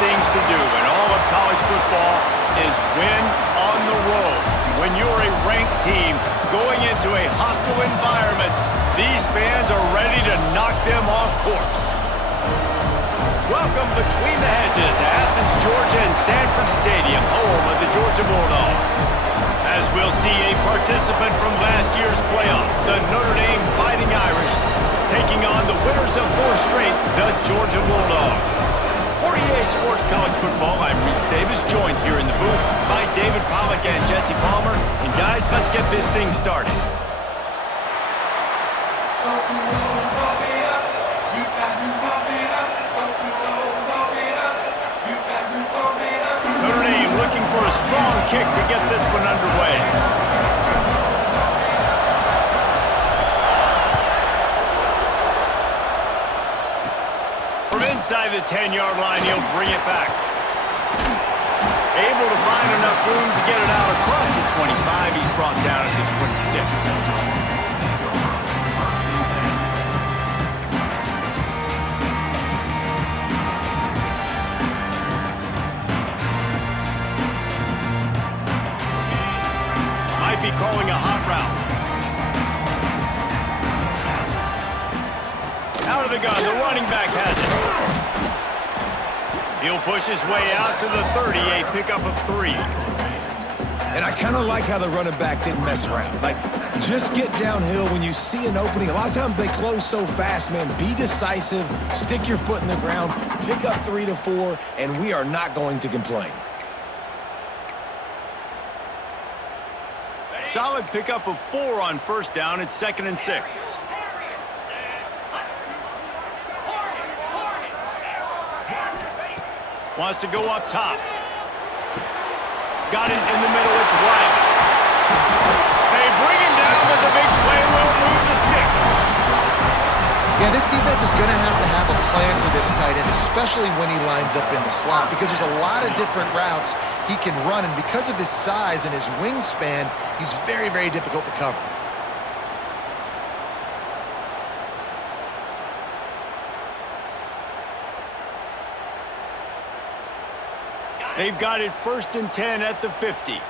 things to do in all of college football is win on the road. When you're a ranked team going into a hostile environment, these fans are ready to knock them off course. Welcome between the hedges to Athens, Georgia and Sanford Stadium, home of the Georgia Bulldogs. As we'll see a participant from last year's playoff, the Notre Dame Fighting Irish, taking on the winners of 4 straight, the Georgia Bulldogs. For EA Sports College Football, I'm Reese Davis, joined here in the booth by David Pollack and Jesse Palmer. And guys, let's get this thing started. Notre Dame looking for a strong kick to get this one underway. From inside the 10-yard line, he'll bring it back. Able to find enough room to get it out across the 25. He's brought down at the 26. Might be calling a hot route. Out of the gun, the running back has it. He'll push his way out to the 30, a pickup of 3. And I kind of like how the running back didn't mess around. Like, just get downhill when you see an opening. A lot of times they close so fast, man. Be decisive, stick your foot in the ground, pick up 3 to 4, and we are not going to complain. Solid pickup of 4 on first down. It's 2nd and 6. Wants to go up top. Got it in the middle. It's White. They bring him down, but the big play will move the sticks. Yeah, this defense is going to have a plan for this tight end, especially when he lines up in the slot, because there's a lot of different routes he can run, and because of his size and his wingspan, he's very, very difficult to cover. They've got it 1st and 10 at the 50.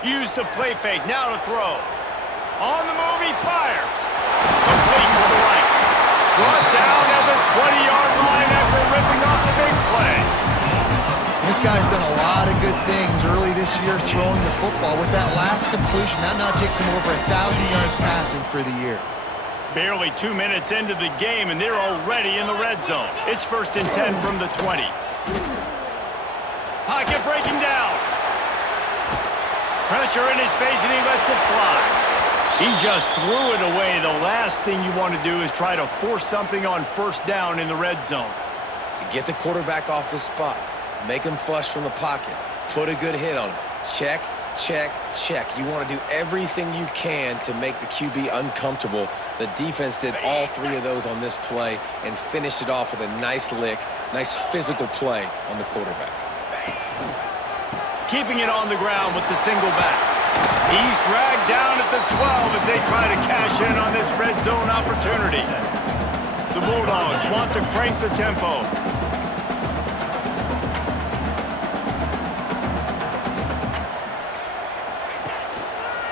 Use the play fake, now to throw. On the move, he fires. Complete to the right. Brought down at the 20-yard line after ripping off the big play. This guy's done a lot of good things early this year throwing the football. With that last completion, that now takes him over 1,000 yards passing for the year. Barely 2 minutes into the game, and they're already in the red zone. It's 1st and 10 from the 20. Pocket breaking down. Pressure in his face, and he lets it fly. He just threw it away. The last thing you want to do is try to force something on first down in the red zone. Get the quarterback off his spot. Make him flush from the pocket. Put a good hit on him. Check, check, check. You want to do everything you can to make the QB uncomfortable. The defense did all 3 of those on this play and finished it off with a nice lick, nice physical play on the quarterback. Keeping it on the ground with the single back. He's dragged down at the 12 as they try to cash in on this red zone opportunity. The Bulldogs want to crank the tempo.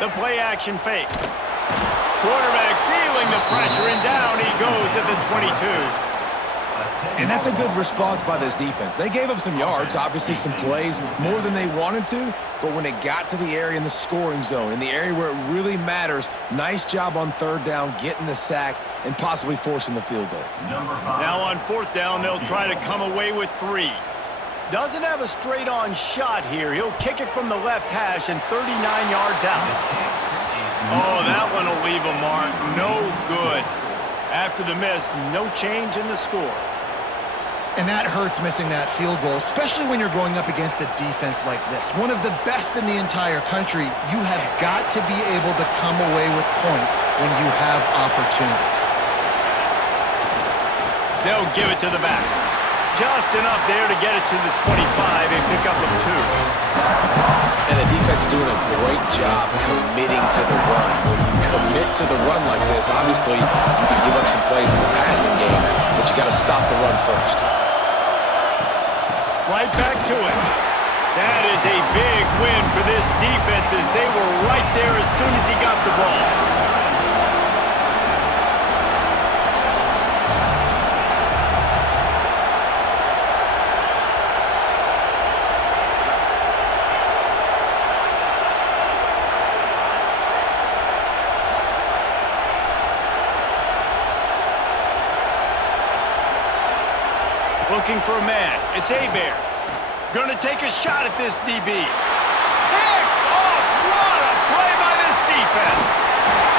The play action fake. Quarterback feeling the pressure, and down he goes at the 22. And that's a good response by this defense. They gave up some yards, obviously some plays, more than they wanted to, but when it got to the area in the scoring zone, in the area where it really matters, nice job on 3rd down, getting the sack, and possibly forcing the field goal. Now on 4th down, they'll try to come away with 3. Doesn't have a straight-on shot here. He'll kick it from the left hash and 39 yards out. Oh, that one will leave a mark. No good. After the miss, no change in the score. And that hurts, missing that field goal, especially when you're going up against a defense like this. One of the best in the entire country. You have got to be able to come away with points when you have opportunities. They'll give it to the back. Just enough there to get it to the 25, a pickup of 2. And the defense offense doing a great job committing to the run. When you commit to the run like this, obviously you can give up some plays in the passing game, but you got to stop the run first. Right back to it. That is a big win for this defense as they were right there as soon as he got the ball. Looking for a man. It's Bear. Gonna take a shot at this DB. Picked off! What a play by this defense!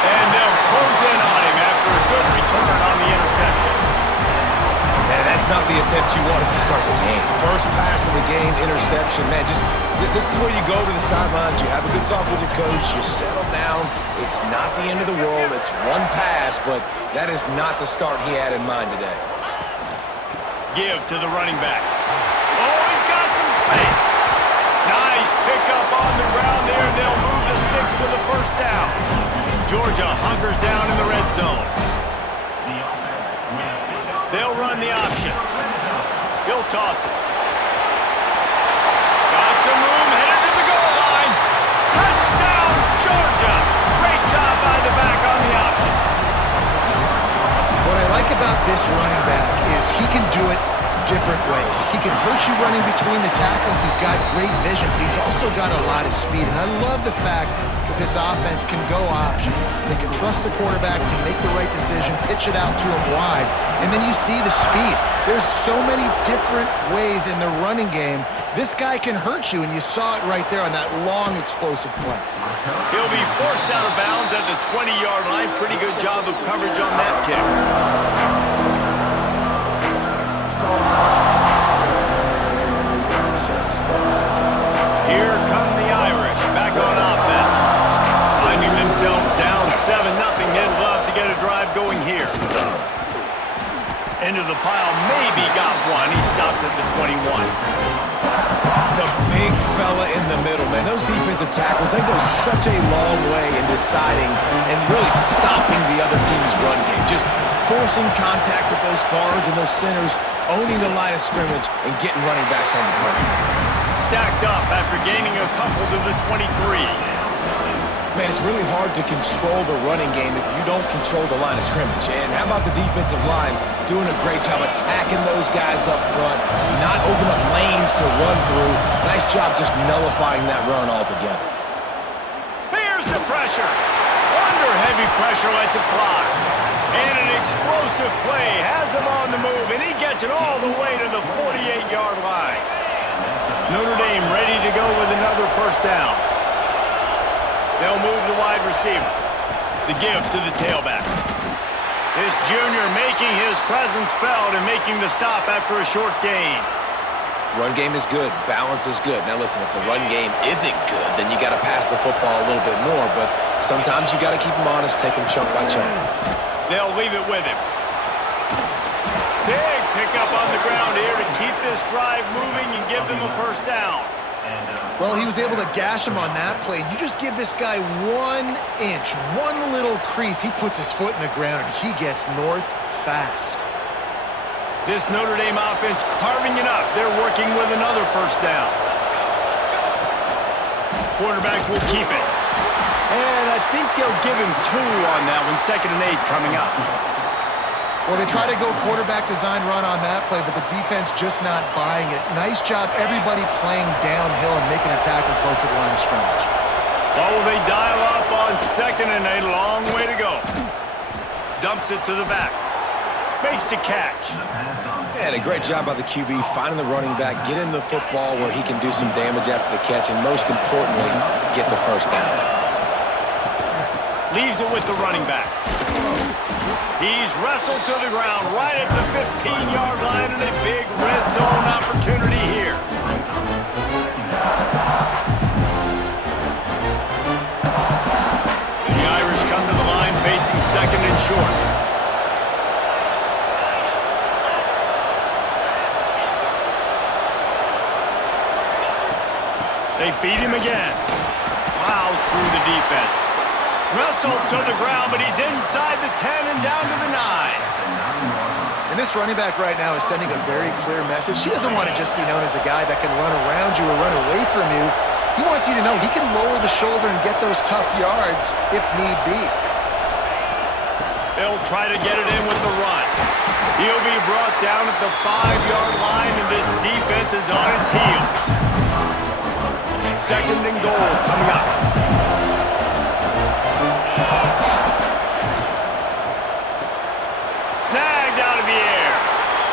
And they'll close in on him after a good return on the interception. Man, that's not the attempt you wanted to start the game. First pass of the game, interception. Man, this is where you go to the sidelines. You have a good talk with your coach. You settle down. It's not the end of the world. It's one pass, but that is not the start he had in mind today. Give to the running back. Oh, he's got some space. Nice pickup on the ground there, and they'll move the sticks with a first down. Georgia hunkers down in the red zone. They'll run the option. He'll toss it. Got some room, headed to the goal line. Touchdown, Georgia. Great job by the back on the option. What I like about this running back is he can do it different ways. He can hurt you running between the tackles. He's got great vision, but he's also got a lot of speed. And I love the fact that this offense can go option. They can trust the quarterback to make the right decision, pitch it out to him wide, and then you see the speed. There's so many different ways in the running game. This guy can hurt you, and you saw it right there on that long, explosive play. He'll be forced out of bounds at the 20-yard line. Pretty good job of coverage on that kick. Here come the Irish back on offense. Finding themselves down 7-0, they'd love to get a drive going here. Into the pile, maybe got one. He stopped at the 21. The big fella in the middle, man. Those defensive tackles, they go such a long way in deciding and really stopping the other team's run game. Just forcing contact with those guards and those centers, owning the line of scrimmage, and getting running backs on the ground. Stacked up after gaining a couple to the 23. Man, it's really hard to control the running game if you don't control the line of scrimmage. And how about the defensive line doing a great job attacking those guys up front, not open up lanes to run through. Nice job just nullifying that run altogether. Here's the pressure. Under heavy pressure, lets it fly. And an explosive play has him on the move, and he gets it all the way to the 48-yard line. Notre Dame ready to go with another first down. They'll move the wide receiver. The give to the tailback. This junior making his presence felt and making the stop after a short gain. Run game is good. Balance is good. Now listen, if the run game isn't good, then you got to pass the football a little bit more. But sometimes you got to keep them honest, take them chunk by chunk. They'll leave it with him. Big pickup on the ground here to keep this drive moving and give them a first down. Well, he was able to gash him on that play. You just give this guy 1 inch, one little crease. He puts his foot in the ground. He gets north fast. This Notre Dame offense carving it up. They're working with another first down. Quarterback will keep it. And I think they'll give him 2 on that one. 2nd and 8 coming up. Well, they try to go quarterback design run on that play, but the defense just not buying it. Nice job, everybody playing downhill and making a tackle close to the line of scrimmage. Oh, they dial up on 2nd and 8. Long way to go. Dumps it to the back. Makes the catch. And a great job by the QB finding the running back, getting the football where he can do some damage after the catch, and most importantly, get the first down. Leaves it with the running back. He's wrestled to the ground right at the 15-yard line, and a big red zone opportunity here. The Irish come to the line facing 2nd and short. They feed him again. plows through the defense. Wrestled to the ground, but he's inside the 10 and down to the 9. And this running back right now is sending a very clear message. He doesn't want to just be known as a guy that can run around you or run away from you. He wants you to know he can lower the shoulder and get those tough yards if need be. They'll try to get it in with the run. He'll be brought down at the 5-yard line, and this defense is on its heels. 2nd and goal coming up. Snagged out of the air.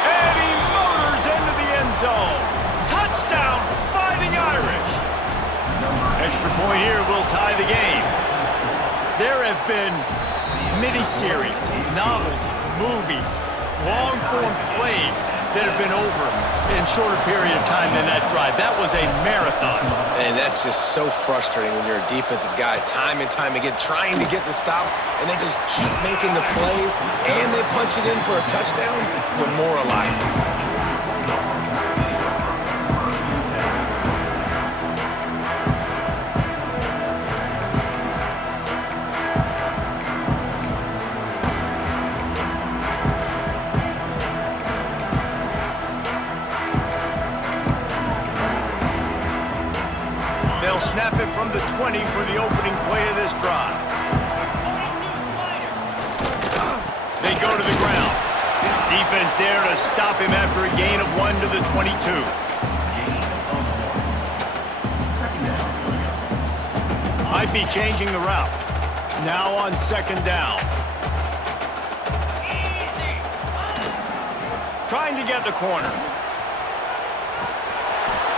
And he motors into the end zone. Touchdown, Fighting Irish. Extra point here will tie the game. There have been miniseries, novels, movies, long-form plays that have been over in shorter period of time than that drive. That was a marathon. And that's just so frustrating when you're a defensive guy, time and time again, trying to get the stops, and they just keep making the plays, and they punch it in for a touchdown. Demoralizing. Snap it from the 20 for the opening play of this drive. They go to the ground. Defense there to stop him after a gain of 1 to the 22. Might be changing the route. Now on 2nd down. Trying to get the corner.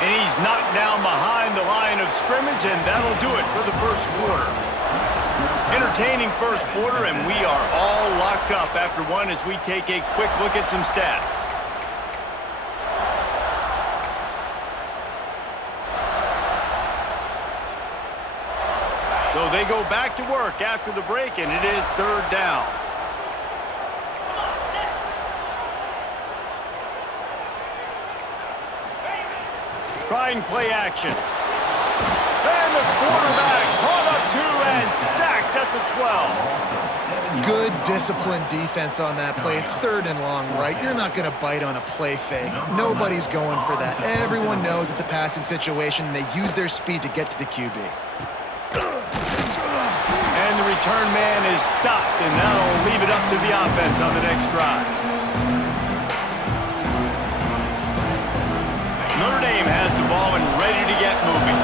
And he's knocked down behind the line of scrimmage, and that'll do it for the first quarter. Entertaining first quarter, and we are all locked up after one as we take a quick look at some stats. So they go back to work after the break, and it is 3rd down. Trying play action. And the quarterback caught up 2 and sacked at the 12. Good disciplined defense on that play. It's 3rd and long, right? You're not going to bite on a play fake. Nobody's going for that. Everyone knows it's a passing situation, and they use their speed to get to the QB. And the return man is stopped, and that'll leave it up to the offense on the next drive. Notre Dame has the ball and ready to get moving.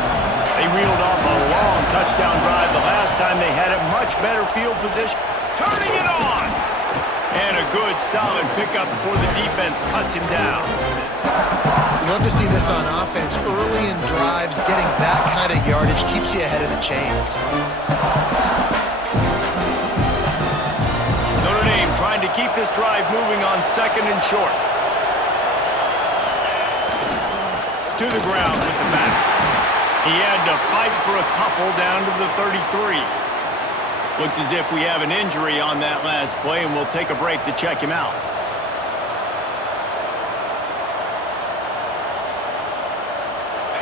They reeled off a long touchdown drive the last time they had it. Much better field position. Turning it on! And a good, solid pickup before the defense cuts him down. Love to see this on offense. Early in drives, getting that kind of yardage keeps you ahead of the chains. Notre Dame trying to keep this drive moving on 2nd and short. To the ground with the back. He had to fight for a couple down to the 33. Looks as if we have an injury on that last play, and we'll take a break to check him out.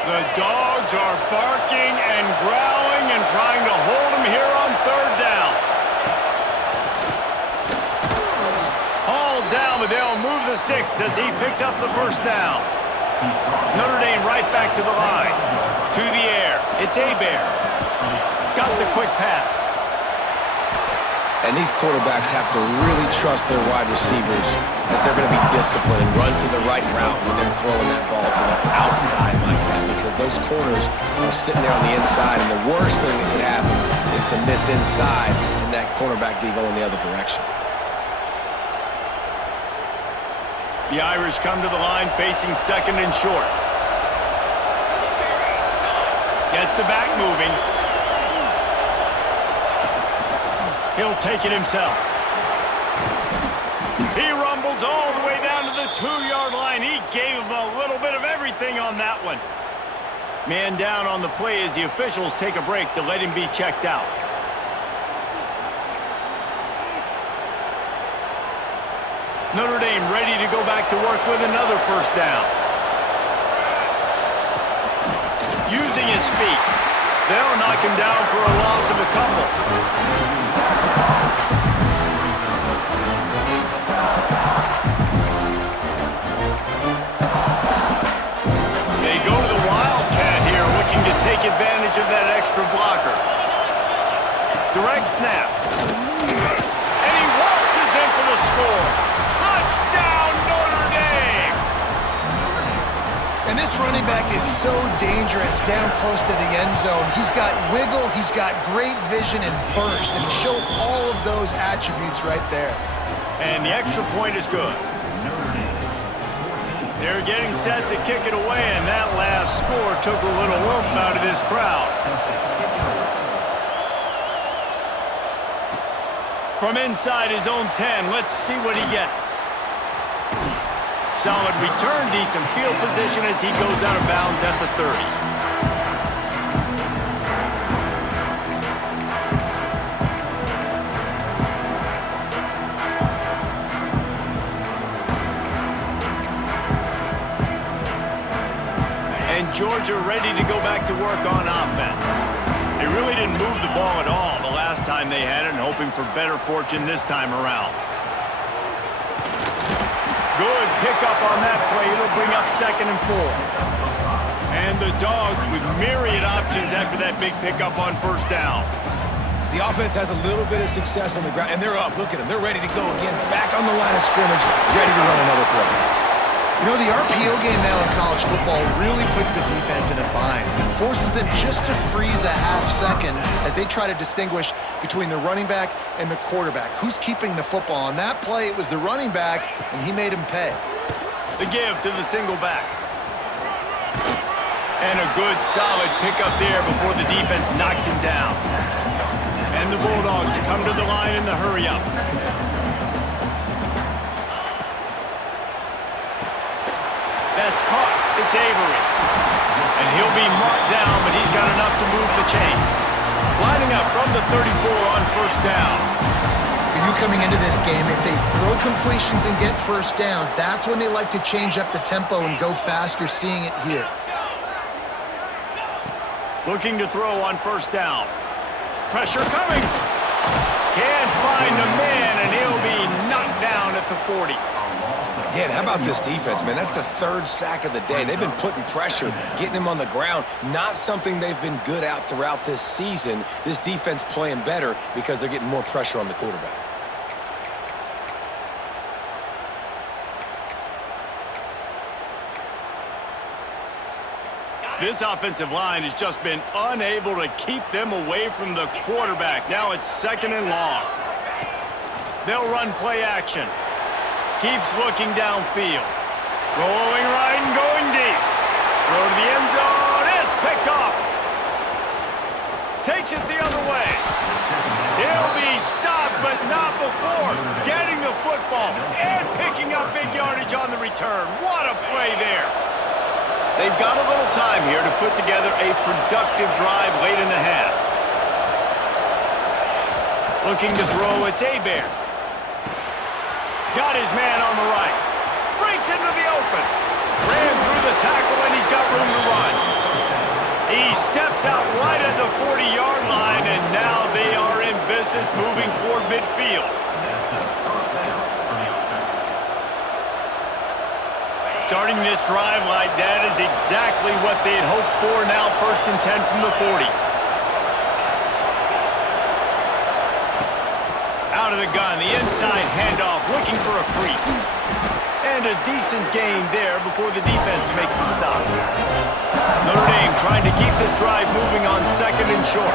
The dogs are barking and growling and trying to hold him here on 3rd down. Hauled down, but they'll move the sticks as he picks up the 1st down. Notre Dame right back to the line. To the air. It's Hebert. Got the quick pass. And these quarterbacks have to really trust their wide receivers that they're going to be disciplined and run to the right route when they're throwing that ball to the outside like that, because those corners are sitting there on the inside, and the worst thing that could happen is to miss inside and that cornerback D go in the other direction. The Irish come to the line facing 2nd and short. Gets the back moving. He'll take it himself. He rumbles all the way down to the 2-yard line. He gave him a little bit of everything on that one. Man down on the play as the officials take a break to let him be checked out. Notre Dame ready to go back to work with another 1st down. Using his feet. They'll knock him down for a loss of a couple. They go to the Wildcat here, looking to take advantage of that extra blocker. Direct snap. And he waltzes in for the score. Touchdown, Notre Dame! And this running back is so dangerous down close to the end zone. He's got wiggle, he's got great vision and burst, and he showed all of those attributes right there. And the extra point is good. They're getting set to kick it away, and that last score took a little oomph out of this crowd. From inside his own 10, let's see what he gets. Solid return, decent field position as he goes out of bounds at the 30. And Georgia ready to go back to work on offense. They really didn't move the ball at all the last time they had it, and hoping for better fortune this time around. Good pickup on that play. It'll bring up 2nd and 4. And the Dogs with myriad options after that big pickup on 1st down. The offense has a little bit of success on the ground, and they're up. Look at them. They're ready to go again. Back on the line of scrimmage, ready to run another play. You know, the RPO game now in college football really puts the defense in a bind. It forces them just to freeze a half second as they try to distinguish between the running back and the quarterback. Who's keeping the football? On that play, it was the running back, and he made him pay. The give to the single back. And a good, solid pickup there before the defense knocks him down. And the Bulldogs come to the line in the hurry-up. That's caught. It's Avery. And he'll be marked down, but he's got enough to move the chains. Lining up from the 34 on 1st down. For you coming into this game, if they throw completions and get 1st downs, that's when they like to change up the tempo and go fast. You're seeing it here. Looking to throw on 1st down. Pressure coming. Can't find the man, and he'll be knocked down at the 40. Yeah, how about this defense, man? That's the 3rd sack of the day. They've been putting pressure, getting him on the ground. Not something they've been good at throughout this season. This defense playing better because they're getting more pressure on the quarterback. This offensive line has just been unable to keep them away from the quarterback. Now it's 2nd and long. They'll run play action. Keeps looking downfield. Rolling right and going deep. Throw to the end zone. It's picked off. Takes it the other way. He'll be stopped, but not before getting the football and picking up big yardage on the return. What a play there. They've got a little time here to put together a productive drive late in the half. Looking to throw, it's Hebert. Got his man on the right. Breaks into the open. Ran through the tackle, and he's got room to run. He steps out right at the 40-yard line, and now they are in business moving toward midfield. Starting this drive like that is exactly what they had hoped for. Now 1st and 10 from the 40. Out of the gun, the inside handoff, looking for a crease. And a decent gain there before the defense makes a stop. Notre Dame trying to keep this drive moving on 2nd and short.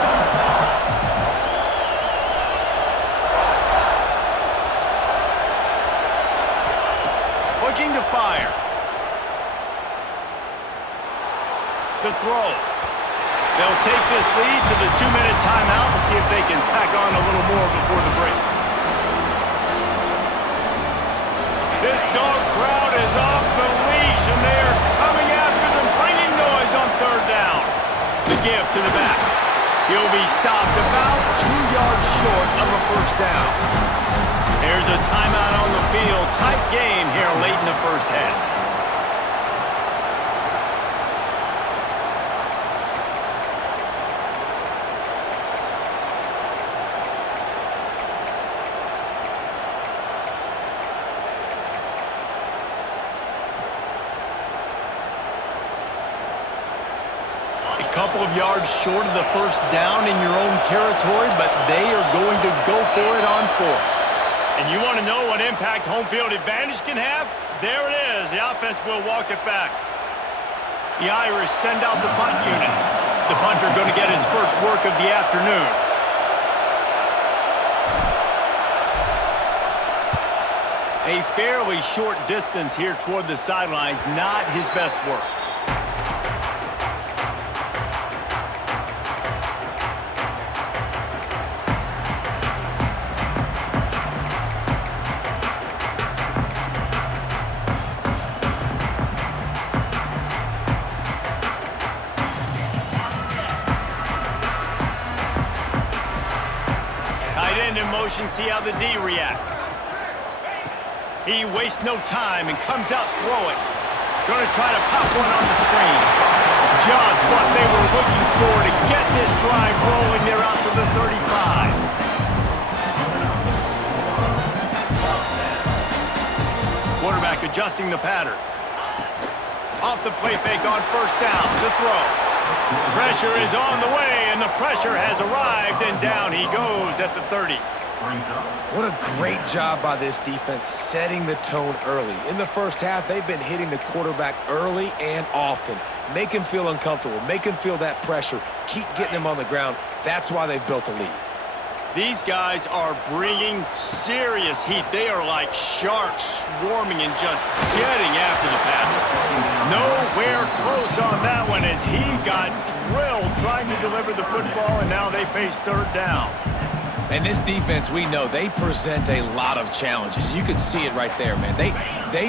Looking to fire. The throw. They'll take this lead to the 2-minute timeout and see if they can tack on a little more before the break. This dog crowd is off the leash, and they are coming after them, bringing noise on 3rd down. The give to the back. He'll be stopped about 2 yards short of a 1st down. There's a timeout on the field. Tight game here late in the 1st half. couple of yards short of the first down in your own territory, but they are going to go for it on fourth. And you want to know what impact home field advantage can have? There it is. The offense will walk it back. The Irish send out the punt unit. The punter going to get his first work of the afternoon. A fairly short distance here toward the sidelines, not his best work. Tight end in motion, see how the D reacts. He wastes no time and comes out throwing. Going to try to pop one on the screen. Just what they were looking for to get this drive rolling. They're out to the 35. Quarterback adjusting the pattern. Off the play fake on first down to throw. Pressure is on the way, and the pressure has arrived, and down he goes at the 30. What a great job by this defense setting the tone early. In the first half, they've been hitting the quarterback early and often. Make him feel uncomfortable. Make him feel that pressure. Keep getting him on the ground. That's why they've built a lead. These guys are bringing serious heat. They are like sharks swarming and just getting after the passer. Nowhere close on that one as he got drilled trying to deliver the football, and now they face third down. And this defense, we know, they present a lot of challenges. You can see it right there, man. They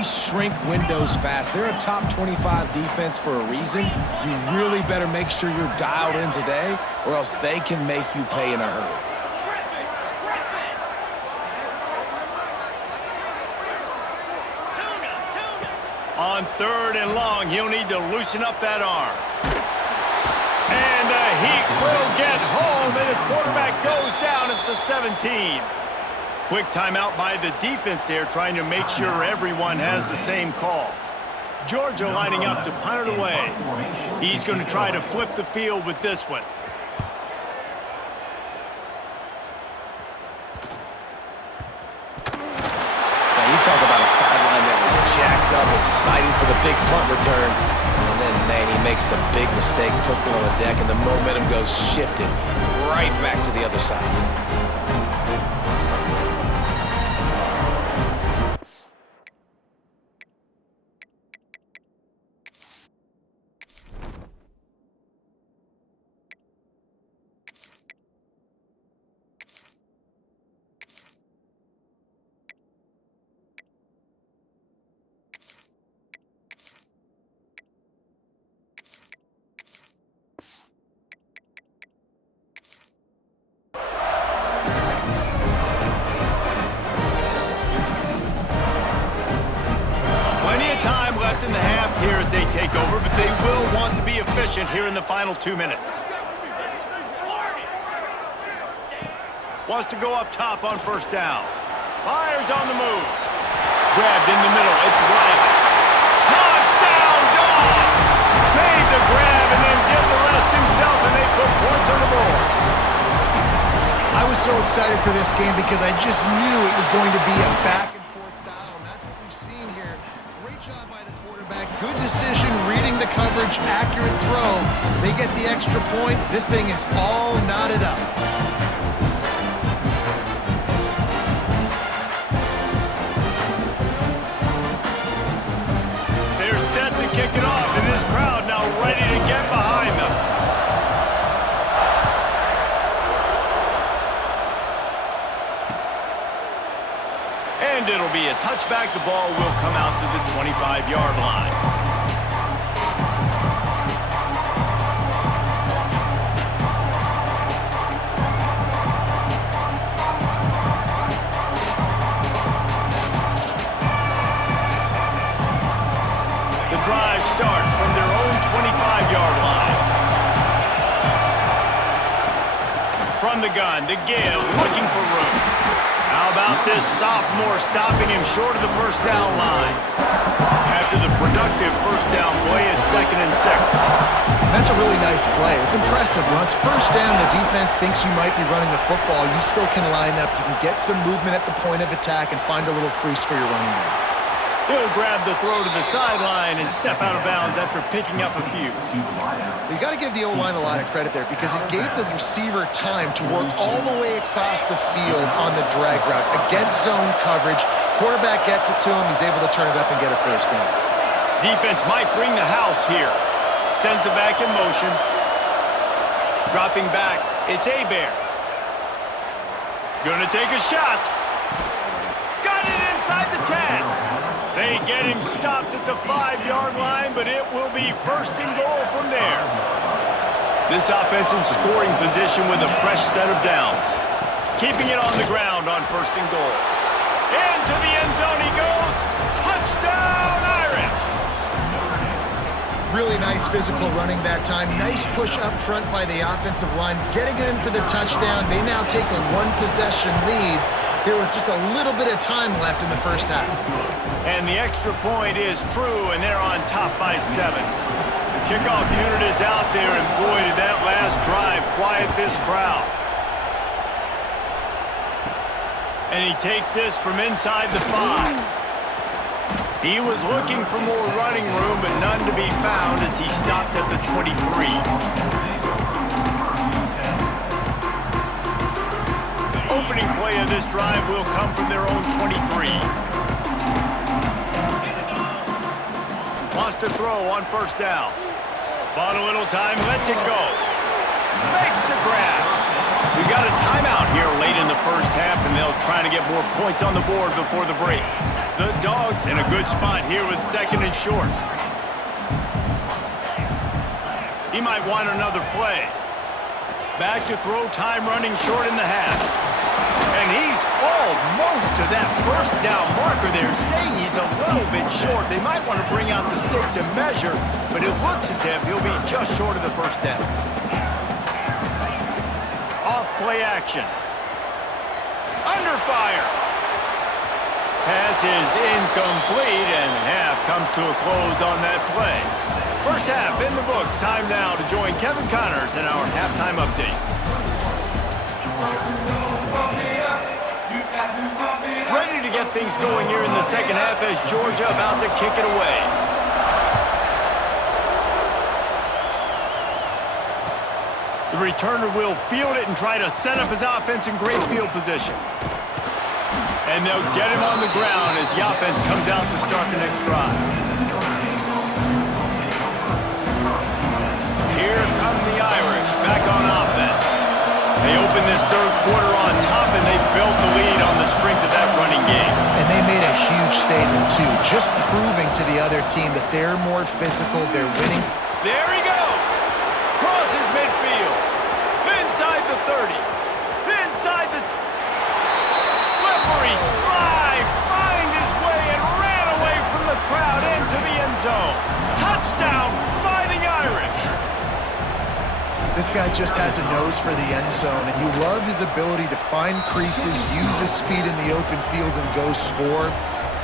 shrink windows fast. They're a top 25 defense for a reason. You really better make sure you're dialed in today, or else they can make you pay in a hurry. On third and long, he'll need to loosen up that arm. And the heat will get home, and the quarterback goes down at the 17. Quick timeout by the defense there, trying to make sure everyone has the same call. Georgia lining up to punt it away. He's going to try to flip the field with this one. Now you talk about a sideline that was jacked up, exciting for the big punt return. And then, man, he makes the big mistake, puts it on the deck, and the momentum goes shifted right back to the other side. In the half here as they take over, but they will want to be efficient here in the final 2 minutes. Wants to go up top on first down. Fires on the move. Grabbed in the middle. It's Riley. Touchdown, Dogs! Made the grab and then did the rest himself, and they put points on the board. I was so excited for this game because I just knew it was going to be a back-and-forth battle, and that's what we've seen here. Great job by the quarterback. Good decision, reading the coverage, accurate throw. They get the extra point. This thing is all knotted up. They're set to kick it off, and this crowd now ready to get behind them. And it'll be a touchback. The ball will come out to the 25-yard line. The drive starts from their own 25-yard line. From the gun, the give, looking for room. How about this sophomore stopping him short of the first down line? After the productive first down play, it's 2nd and 6. That's a really nice play. It's impressive. Once first down, the defense thinks you might be running the football. You still can line up. You can get some movement at the point of attack and find a little crease for your running back. He'll grab the throw to the sideline and step out of bounds after picking up a few. You got to give the O-line a lot of credit there because it gave the receiver time to work all the way across the field on the drag route against zone coverage. Quarterback gets it to him. He's able to turn it up and get a first down. Defense might bring the house here. Sends it back in motion. Dropping back. It's Hebert. Gonna take a shot. Got it inside the 10. They get him stopped at the 5-yard line, but it will be first and goal from there. This offense in scoring position with a fresh set of downs. Keeping it on the ground on first and goal. Into the end zone he goes. Touchdown, Irish! Really nice physical running that time. Nice push up front by the offensive line. Getting it in for the touchdown. They now take a one-possession lead here with just a little bit of time left in the first half. And the extra point is true, and they're on top by 7. The kickoff unit is out there, and boy, did that last drive quiet this crowd. And he takes this from inside the 5. He was looking for more running room, but none to be found as he stopped at the 23. Opening play of this drive will come from their own 23. Lost a throw on first down. Bought a little time, lets it go. Makes the grab. We got a timeout here late in the first half, and they'll try to get more points on the board before the break. The Dogs in a good spot here with second and short. He might want another play. Back to throw, time running short in the half. And he's almost to that first down marker there, saying he's a little bit short. They might want to bring out the sticks and measure, but it looks as if he'll be just short of the first down. Off play action. Under fire. Pass is incomplete, and half comes to a close on that play. First half in the books. Time now to join Kevin Connors in our halftime update. Ready to get things going here in the second half as Georgia about to kick it away. The returner will field it and try to set up his offense in great field position. And they'll get him on the ground as the offense comes out to start the next drive. Here come the Irish back on offense. They open this third quarter on top, and they built the lead on the strength of that running game. And they made a huge statement, too, just proving to the other team that they're more physical, they're winning. There he goes. Crosses midfield. Inside the 30. Inside the... Slippery slide. Find his way and ran away from the crowd into the end zone. Touchdown, Fighting Irish. This guy just has a nose for the end zone, and you love his ability to find creases, use his speed in the open field, and go score.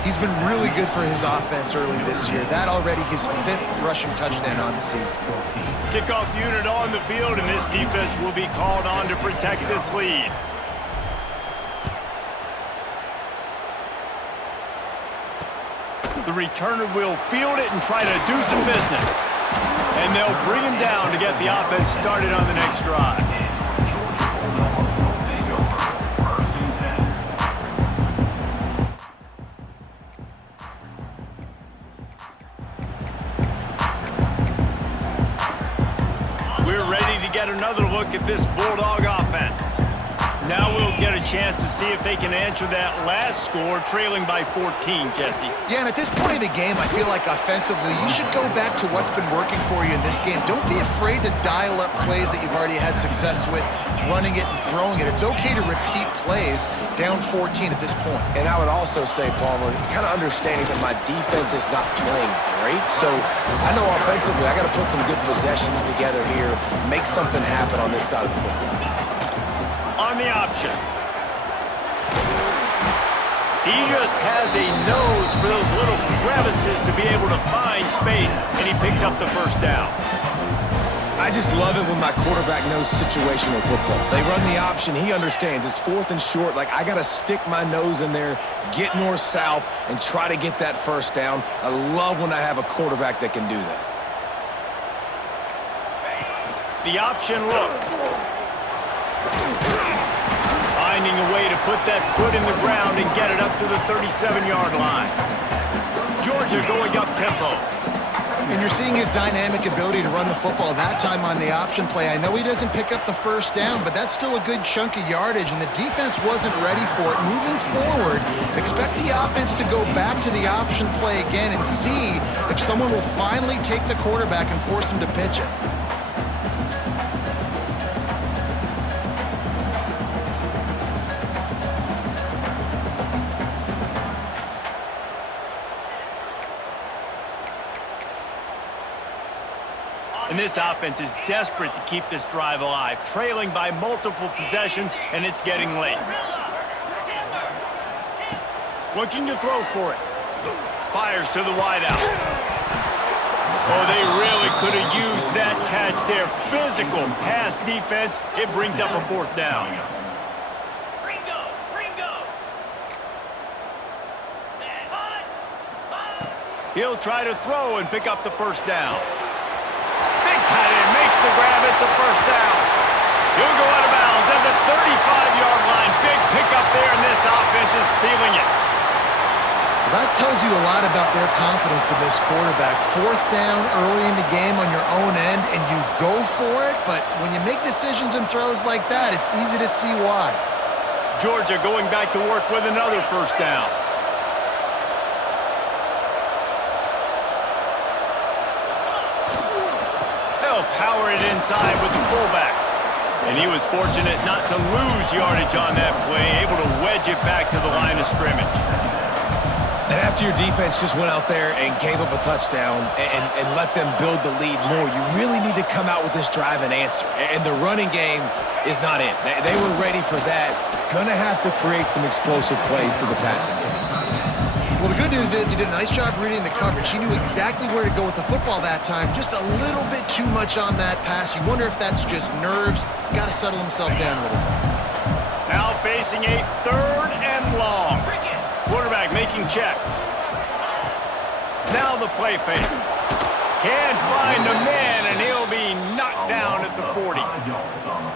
He's been really good for his offense early this year. That already his 5th rushing touchdown on the season. Kickoff unit on the field, and this defense will be called on to protect this lead. The returner will field it and try to do some business. And they'll bring him down to get the offense started on the next drive. We're ready to get another look at this Bulldog offense. Now we'll get a chance to see if they can answer that last score, trailing by 14, Jesse. Yeah, and at this point in the game, I feel like offensively, you should go back to what's been working for you in this game. Don't be afraid to dial up plays that you've already had success with, running it and throwing it. It's okay to repeat plays down 14 at this point. And I would also say, Palmer, kind of understanding that my defense is not playing great. So I know offensively, I got to put some good possessions together here, make something happen on this side of the football. On the option. He just has a nose for those little crevices to be able to find space, and he picks up the first down. I just love it when my quarterback knows situational football. They run the option. He understands. It's 4th and short. Like, I got to stick my nose in there, get north-south, and try to get that first down. I love when I have a quarterback that can do that. The option look. Finding a way to put that foot in the ground and get it up to the 37-yard line. Georgia going up tempo. And you're seeing his dynamic ability to run the football that time on the option play. I know he doesn't pick up the first down, but that's still a good chunk of yardage, and the defense wasn't ready for it. Moving forward, expect the offense to go back to the option play again and see if someone will finally take the quarterback and force him to pitch it. And this offense is desperate to keep this drive alive, trailing by multiple possessions, and it's getting late. Looking to throw for it. Fires to the wideout. Oh, they really could have used that catch there. Physical pass defense. It brings up a 4th down. He'll try to throw and pick up the first down. Tight end makes the grab. It's a first down. He'll go out of bounds at the 35-yard line. Big pickup there, and this offense is feeling it. That tells you a lot about their confidence in this quarterback. 4th down early in the game on your own end, and you go for it, but when you make decisions and throws like that, it's easy to see why. Georgia going back to work with another first down. Power it inside with the fullback. And he was fortunate not to lose yardage on that play, able to wedge it back to the line of scrimmage. And after your defense just went out there and gave up a touchdown and let them build the lead more, you really need to come out with this drive and answer. And the running game is not it. They were ready for that. Gonna have to create some explosive plays to the passing game. Well, the good news is he did a nice job reading the coverage. He knew exactly where to go with the football that time. Just a little bit too much on that pass. You wonder if that's just nerves. He's got to settle himself down a little bit. Now facing a 3rd and long. Quarterback making checks. Now the play fake. Can't find a man, and he'll be knocked down at the 40.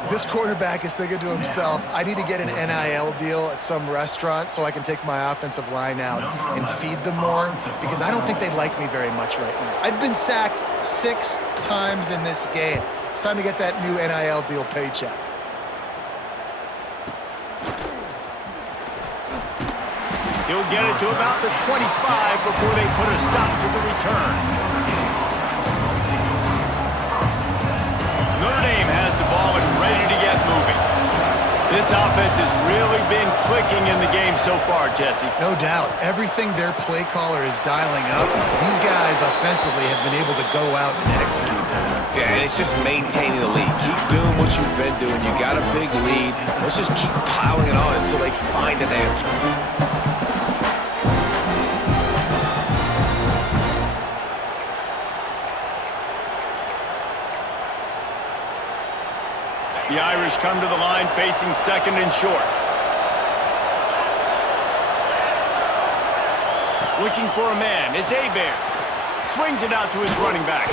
This quarterback is thinking to himself, I need to get an NIL deal at some restaurant so I can take my offensive line out and feed them more, because I don't think they like me very much right now. I've been sacked 6 times in this game. It's time to get that new NIL deal paycheck. He'll get it to about the 25 before they put a stop to the return. NotreDame has the ball and ready to get moving. This offense has really been clicking in the game so far, Jesse. No doubt. Everything their play caller is dialing up, these guys offensively have been able to go out and execute that. Yeah, and it's just maintaining the lead. Keep doing what you've been doing. You got a big lead. Let's just keep piling it on until they find an answer. The Irish come to the line facing 2nd and short. Looking for a man. It's Hebert. Swings it out to his running back.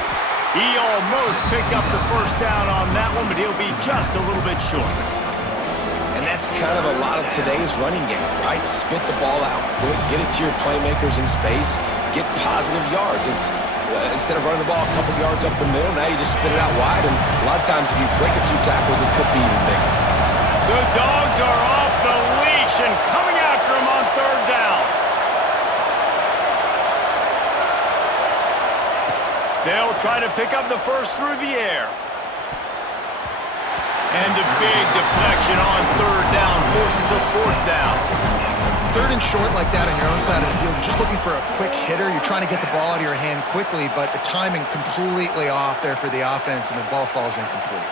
He almost picked up the first down on that one, but he'll be just a little bit short. And that's kind of a lot of today's running game, right? Spit the ball out quick, get it to your playmakers in space, get positive yards. It's instead of running the ball a couple yards up the middle, now you just spit it out wide, and a lot of times if you break a few tackles, it could be even bigger. The Dogs are off the leash and coming after him on 3rd down. They'll try to pick up the first through the air. And a big deflection on 3rd down forces a 4th down. 3rd and short like that on your own side of the field, you're just looking for a quick hitter. You're trying to get the ball out of your hand quickly, but the timing completely off there for the offense, and the ball falls incomplete.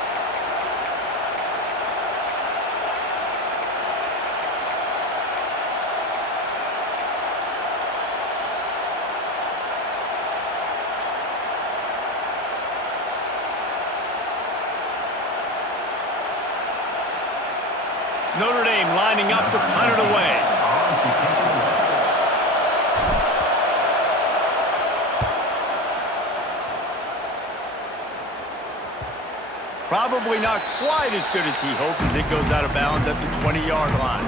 Notre Dame lining up to punt it away. Probably not quite as good as he hoped as it goes out of bounds at the 20-yard line.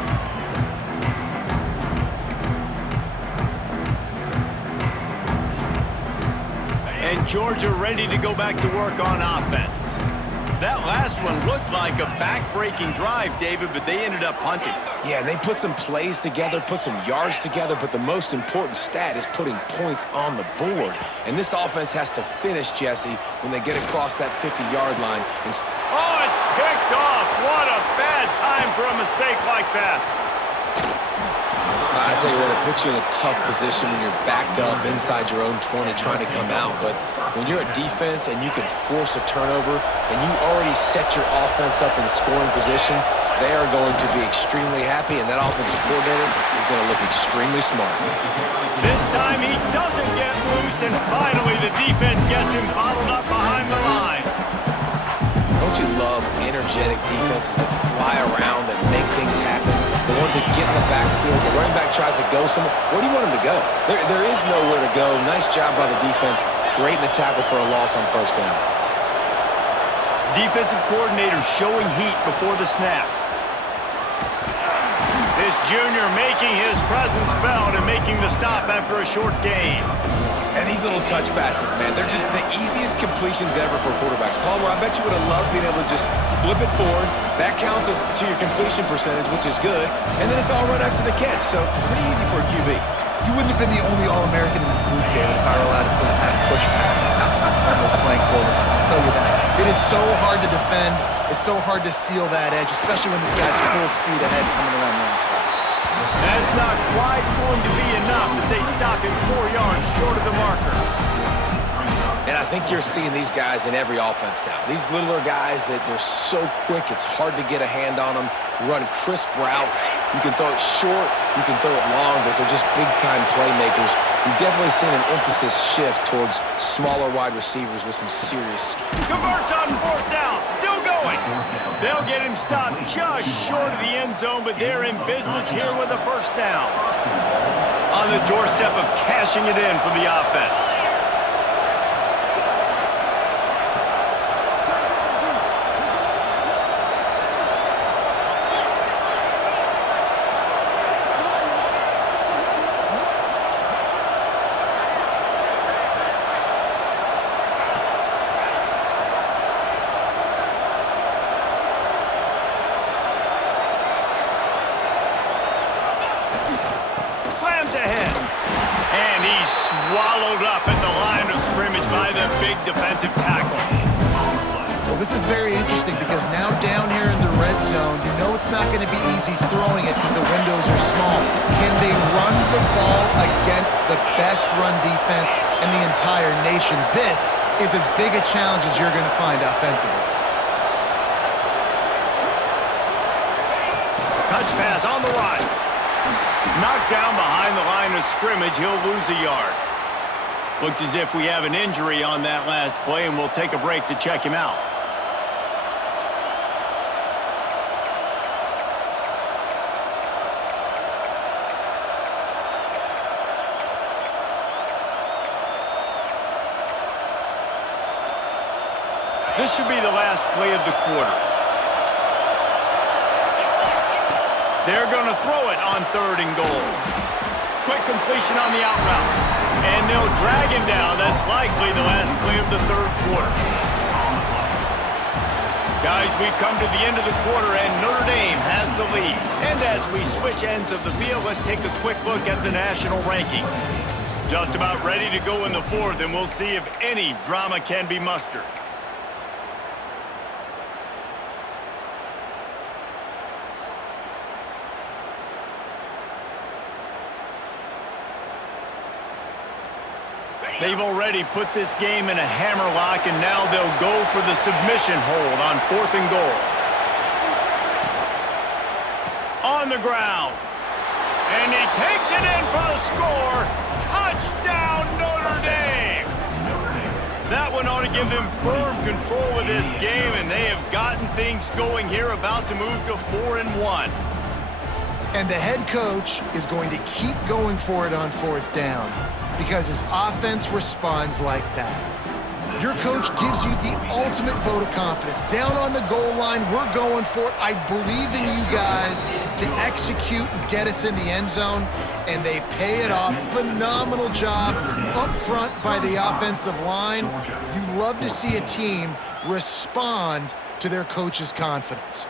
And Georgia ready to go back to work on offense. That last one looked like a back-breaking drive, David, but they ended up punting. Yeah, and they put some plays together, put some yards together, but the most important stat is putting points on the board. And this offense has to finish, Jesse, when they get across that 50-yard line. Oh, it's picked off. What a bad time for a mistake like that. I tell you what, it puts you in a tough position when you're backed up inside your own 20 trying to come out. But when you're a defense and you can force a turnover and you already set your offense up in scoring position, they are going to be extremely happy, and that offensive coordinator is going to look extremely smart. This time he doesn't get loose, and finally the defense gets him bottled up behind the line. Don't you love energetic defenses that fly around, that make things happen? The ones that get in the backfield, the running back tries to go somewhere. Where do you want him to go? There is nowhere to go. Nice job by the defense, creating the tackle for a loss on first down. Defensive coordinator showing heat before the snap. This junior making his presence felt and making the stop after a short gain. And these little touch passes, man, they're just the easiest completions ever for quarterbacks. Palmer, I bet you would have loved being able to just flip it forward. That counts as to your completion percentage, which is good. And then it's all right after the catch, so pretty easy for a QB. You wouldn't have been the only All-American in this booth, David, if I were allowed to have push passes when I was playing quarterback. I'll tell you that. It is so hard to defend. It's so hard to seal that edge, especially when this guy's full speed ahead coming around the outside. That's not quite going to be enough as they stop him 4 yards short of the marker. And I think you're seeing these guys in every offense now. These littler guys that they're so quick, it's hard to get a hand on them, run crisp routes. You can throw it short, you can throw it long, but they're just big-time playmakers. You've definitely seen an emphasis shift towards smaller wide receivers with some serious skill. Converts on fourth down, still going. They'll get him stopped just short of the end zone, but they're in business here with a first down. On the doorstep of cashing it in for the offense. Slams ahead. And he's swallowed up at the line of scrimmage by the big defensive tackle. Well, this is very interesting because now down here in the red zone, you know it's not going to be easy throwing it because the windows are small. Can they run the ball against the best run defense in the entire nation? This is as big a challenge as you're going to find offensively. Touch pass on the run. Knocked down behind the line of scrimmage, he'll lose a yard. Looks as if we have an injury on that last play, and we'll take a break to check him out. This should be the last play of the quarter. They're going to throw it on 3rd and goal. Quick completion on the out route. And they'll drag him down. That's likely the last play of the 3rd quarter. Guys, we've come to the end of the quarter, and Notre Dame has the lead. And as we switch ends of the field, let's take a quick look at the national rankings. Just about ready to go in the 4th, and we'll see if any drama can be mustered. They've already put this game in a hammerlock, and now they'll go for the submission hold on 4th and goal. On the ground. And he takes it in for the score. Touchdown, Notre Dame! That one ought to give them firm control of this game, and they have gotten things going here, about to move to 4-1. And the head coach is going to keep going for it on 4th down because his offense responds like that. Your coach gives you the ultimate vote of confidence. Down on the goal line, we're going for it. I believe in you guys to execute and get us in the end zone, and they pay it off. Phenomenal job up front by the offensive line. You love to see a team respond to their coach's confidence.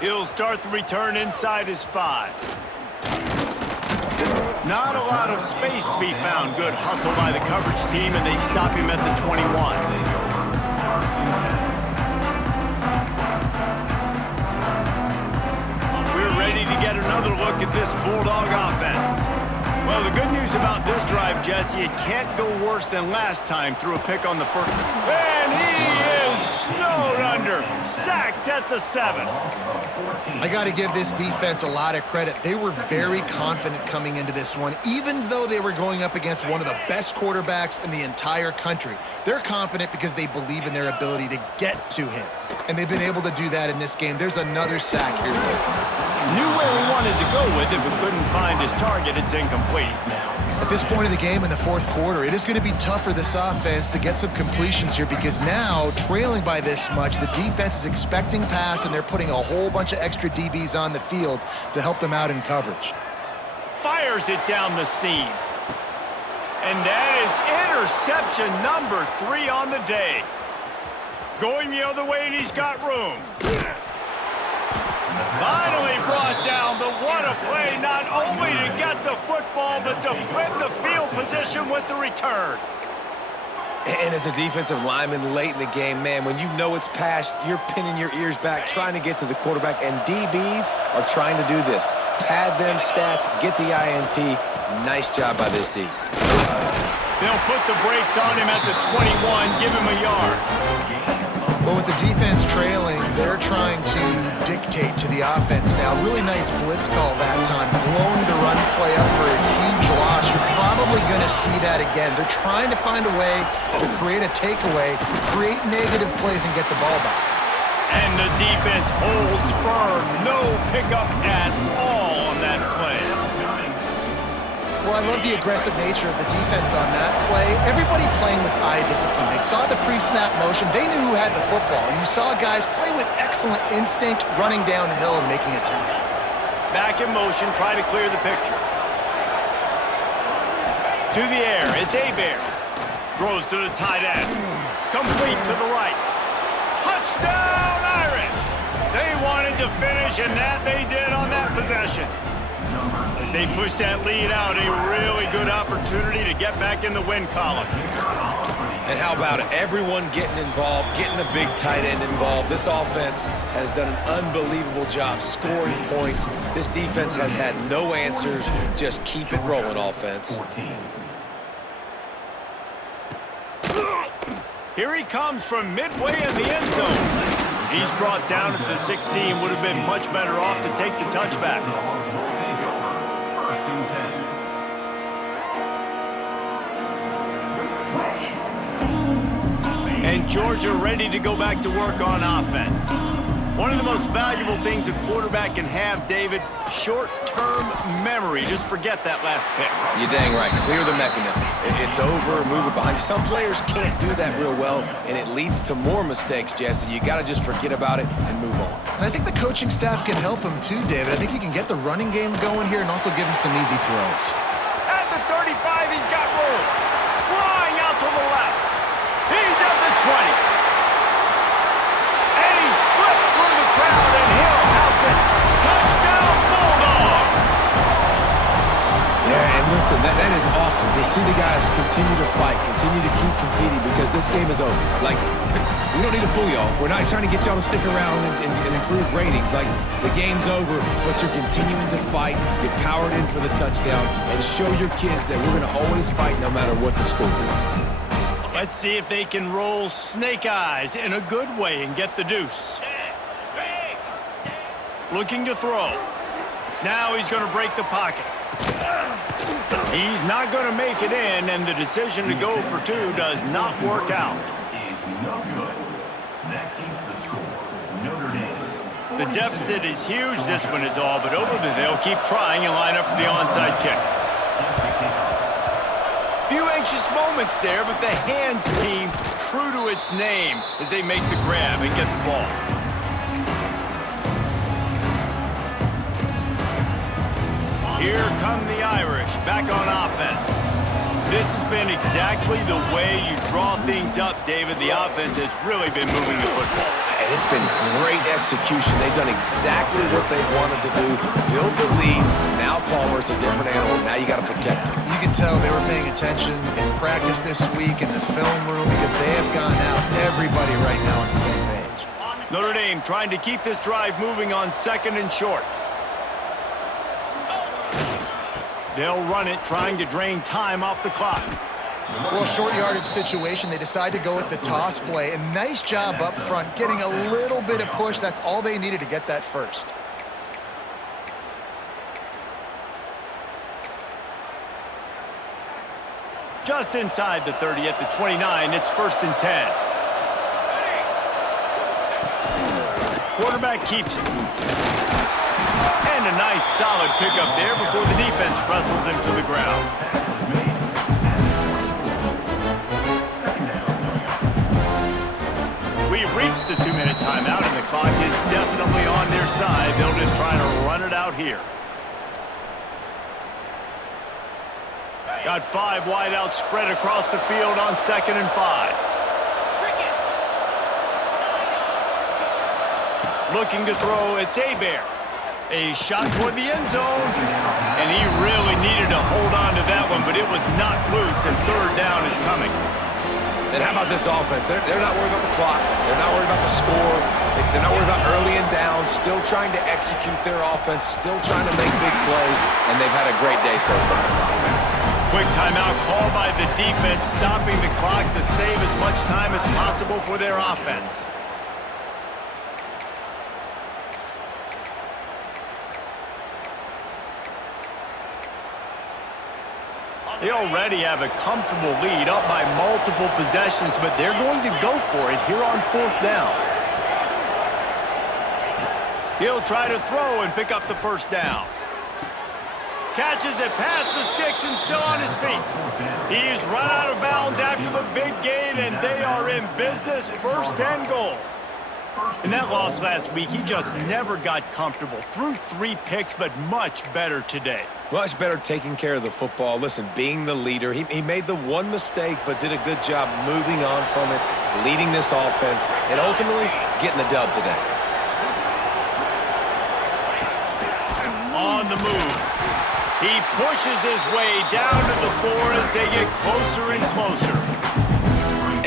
He'll start the return inside his 5. Not a lot of space to be found. Good hustle by the coverage team, and they stop him at the 21. We're ready to get another look at this Bulldog offense. Well, the good news about this drive, Jesse, it can't go worse than last time. Threw a pick on the first. And he is snowed under. Sacked at the 7. I got to give this defense a lot of credit. They were very confident coming into this one, even though they were going up against one of the best quarterbacks in the entire country. They're confident because they believe in their ability to get to him, and they've been able to do that in this game. There's another sack here. Knew where he wanted to go with it, but couldn't find his target. It's incomplete. At this point in the game in the 4th quarter, it is going to be tough for this offense to get some completions here because now, trailing by this much, the defense is expecting pass, and they're putting a whole bunch of extra DBs on the field to help them out in coverage. Fires it down the seam. And that is interception number 3 on the day. Going the other way, and he's got room. Finally brought down, but what a play, not only to get the football, but to flip the field position with the return. And as a defensive lineman late in the game, man, when you know it's past, you're pinning your ears back, trying to get to the quarterback, and DBs are trying to do this. Pad them stats, get the INT. Nice job by this D. They'll put the brakes on him at the 21, give him a yard. But with the defense trailing, they're trying to dictate to the offense now. Really nice blitz call that time, blowing the run play up for a huge loss. You're probably going to see that again. They're trying to find a way to create a takeaway, create negative plays, and get the ball back. And the defense holds firm. No pickup at all on that play. Well, I love the aggressive nature of the defense on that play. Everybody playing with eye discipline. They saw the pre-snap motion. They knew who had the football. And you saw guys play with excellent instinct, running downhill and making a tackle. Back in motion, try to clear the picture. To the air, it's Hebert. Throws to the tight end. Complete to the right. Touchdown, Irish! They wanted to finish, and that they did on that possession. As they push that lead out, a really good opportunity to get back in the win column. And how about it? Everyone getting involved, getting the big tight end involved. This offense has done an unbelievable job scoring points. This defense has had no answers. Just keep it rolling, offense. Here he comes from midway in the end zone. He's brought down at the 16. Would have been much better off to take the touchback. And Georgia ready to go back to work on offense. One of the most valuable things a quarterback can have, David, short-term memory. Just forget that last pick. You're dang right. Clear the mechanism. It's over, move it behind you. Some players can't do that real well, and it leads to more mistakes, Jesse. You got to just forget about it and move on. And I think the coaching staff can help him too, David. I think you can get the running game going here and also give him some easy throws. At the 35, he's got room. Flying out to the left. He's at the 20. And he slipped through the crowd, and he'll house it. Touchdown, Bulldogs! Yeah, and listen, that is awesome to see the guys continue to fight, continue to keep competing, because this game is over. Like, we don't need to fool y'all. We're not trying to get y'all to stick around and improve ratings. Like, the game's over, but you're continuing to fight, get powered in for the touchdown, and show your kids that we're going to always fight no matter what the score is. Let's see if they can roll snake eyes in a good way and get the deuce. Looking to throw. Now he's going to break the pocket. He's not going to make it in, and the decision to go for two does not work out. The deficit is huge, this one is all, but over they'll keep trying and line up for the onside kick. Few anxious moments there, but the hands team, true to its name, as they make the grab and get the ball. Here come the Irish, back on offense. This has been exactly the way you draw things up, David. The offense has really been moving the football. And it's been great execution. They've done exactly what they wanted to do. Build the lead. Now Palmer's a different animal. Now you got to protect him. You can tell they were paying attention in practice this week in the film room because they have gone out, everybody right now on the same page. Notre Dame trying to keep this drive moving on 2nd and short. They'll run it, trying to drain time off the clock. Well, short yardage situation, they decide to go with the toss play. And nice job up front, getting a little bit of push. That's all they needed to get that first. Just inside the 30 at the 29, it's 1st and 10. Quarterback keeps it. And a nice solid pickup there before the defense wrestles him to the ground. We've reached the 2-minute timeout, and the clock is definitely on their side. They'll just try to run it out here. Got 5 wideouts spread across the field on 2nd and 5. Looking to throw, it's Hebert. A shot toward the end zone, and he really needed to hold on to that one, but it was not loose, and 3rd down is coming. And how about this offense? They're not worried about the clock. They're not worried about the score. They're not worried about early and down, still trying to execute their offense, still trying to make big plays, and they've had a great day so far. Quick timeout call by the defense, stopping the clock to save as much time as possible for their offense. They already have a comfortable lead, up by multiple possessions, but they're going to go for it here on 4th down. He'll try to throw and pick up the 1st down. Catches it past the sticks and still on his feet. He's run out of bounds after the big gain, and they are in business, 1st and goal. In that loss last week, he just never got comfortable. Threw 3 picks, but much better today. Much better taking care of the football. Listen, being the leader, he made the one mistake, but did a good job moving on from it, leading this offense, and ultimately getting the dub today. On the move. He pushes his way down to the 4 as they get closer and closer.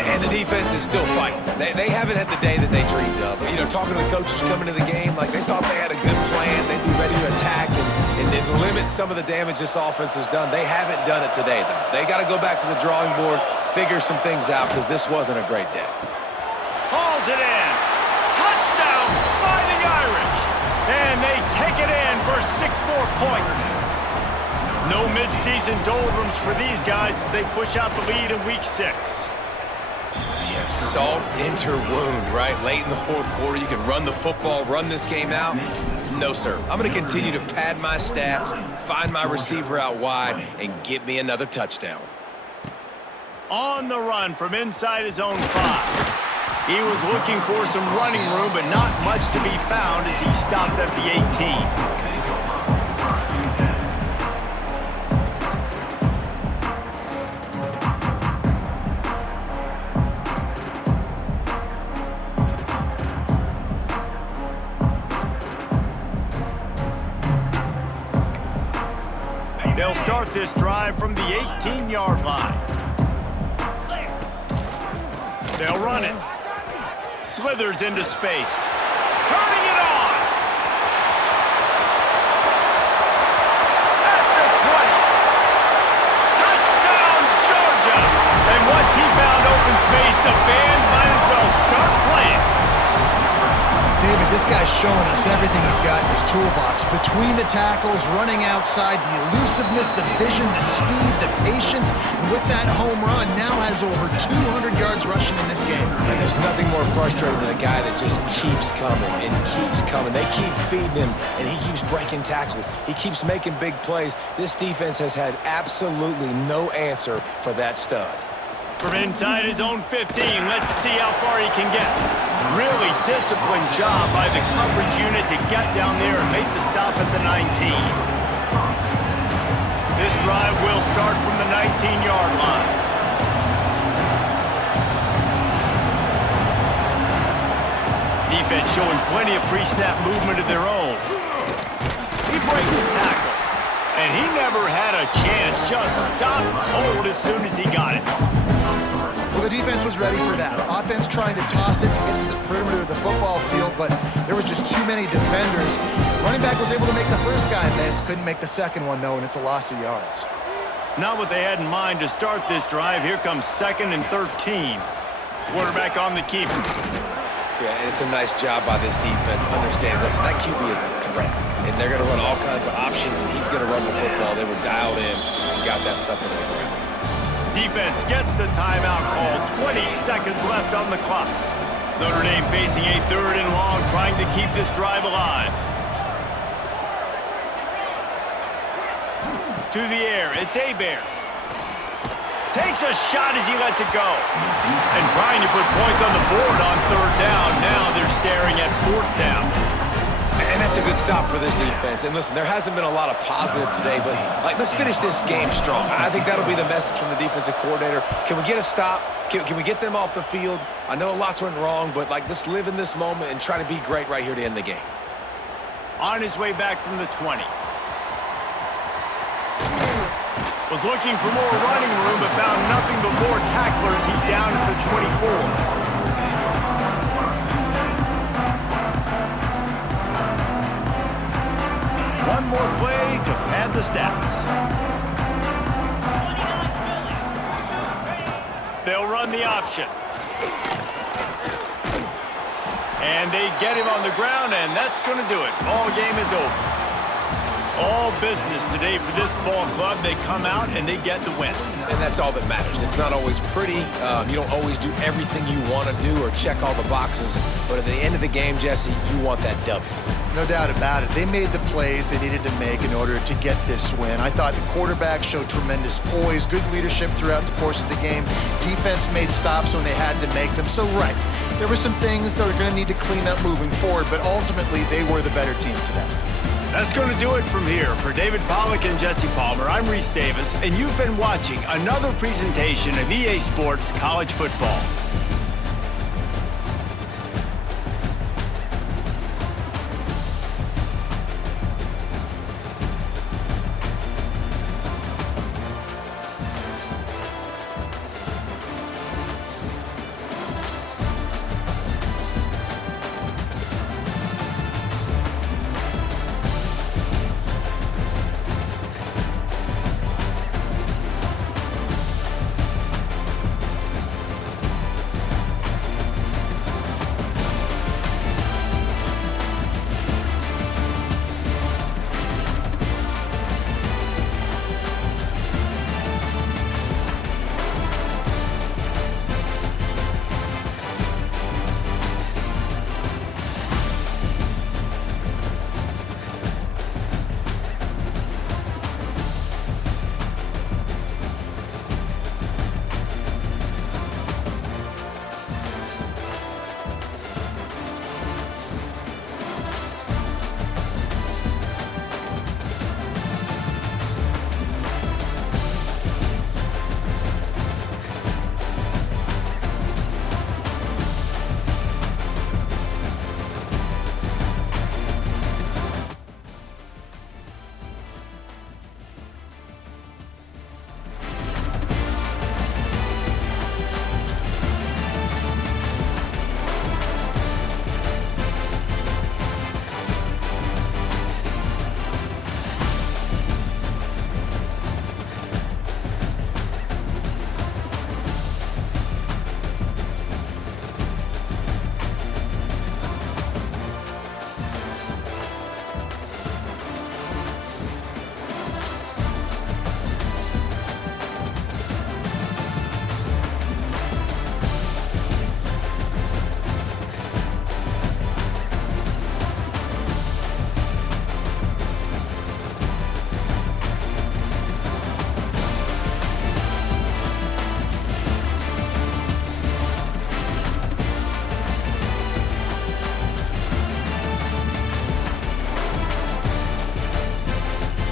And the defense is still fighting. They haven't had the day that they dreamed of. You know, talking to the coaches coming to the game, like they thought they had a good plan. They'd be ready to attack and limit some of the damage this offense has done. They haven't done it today, though. They got to go back to the drawing board, figure some things out, because this wasn't a great day. Hauls it in. Touchdown, Fighting Irish. And they take it in for 6 more points. No midseason doldrums for these guys as they push out the lead in week 6. Yeah, salt into wound, right? Late in the 4th quarter, you can run the football, run this game out. No, sir. I'm going to continue to pad my stats, find my receiver out wide, and get me another touchdown. On the run from inside his own 5. He was looking for some running room, but not much to be found as he stopped at the 18. They'll start this drive from the 18-yard line. They'll run it. Slithers into space. Turning it on! At the 20. Touchdown, Georgia! And once he found open space, the band might as well start playing. David, This guy's showing us everything he's got in his toolbox. Between the tackles, running outside, the elusiveness, the vision, the speed, the patience. And with that home run, now has over 200 yards rushing in this game. And there's nothing more frustrating than a guy that just keeps coming and keeps coming. They keep feeding him, and he keeps breaking tackles. He keeps making big plays. This defense has had absolutely no answer for that stud. From inside his own 15, let's see how far he can get. Really disciplined job by the coverage unit to get down there and make the stop at the 19. This drive will start from the 19-yard line. Defense showing plenty of pre-snap movement of their own. He breaks a tackle, and he never had a chance. Just stopped cold as soon as he got it. Well, the defense was ready for that. Offense trying to toss it to get to the perimeter of the football field, but there were just too many defenders. Running back was able to make the first guy miss, couldn't make the second one, though, and it's a loss of yards. Not what they had in mind to start this drive. Here comes 2nd and 13. Quarterback on the keeper. Yeah, and it's a nice job by this defense. Understand, listen, that QB is a threat, and they're going to run all kinds of options, and he's going to run the football. They were dialed in and got that sucker to the ground. Defense gets the timeout called. 20 seconds left on the clock. Notre Dame facing a 3rd and long, trying to keep this drive alive. To the air, it's Hebert. Takes a shot as he lets it go. And trying to put points on the board on 3rd down. Now they're staring at 4th down. And that's a good stop for this defense. And listen, there hasn't been a lot of positive today, but let's finish this game strong. I think that'll be the message from the defensive coordinator. Can we get a stop? Can we get them off the field? I know lots went wrong, but let's live in this moment and try to be great right here to end the game. On his way back from the 20. Was looking for more running room, but found nothing but more tacklers. He's down at the 24. One more play to pad the stats. They'll run the option. And they get him on the ground, and that's going to do it. Ball game is over. All business today for this ball club. They come out and they get the win. And that's all that matters. It's not always pretty. You don't always do everything you want to do or check all the boxes. But at the end of the game, Jesse, you want that W. No doubt about it. They made the plays they needed to make in order to get this win. I thought the quarterback showed tremendous poise, good leadership throughout the course of the game. Defense made stops when they had to make them. So, right, there were some things that are going to need to clean up moving forward, but ultimately they were the better team today. That's going to do it from here. For David Pollack and Jesse Palmer, I'm Reese Davis, and you've been watching another presentation of EA Sports College Football.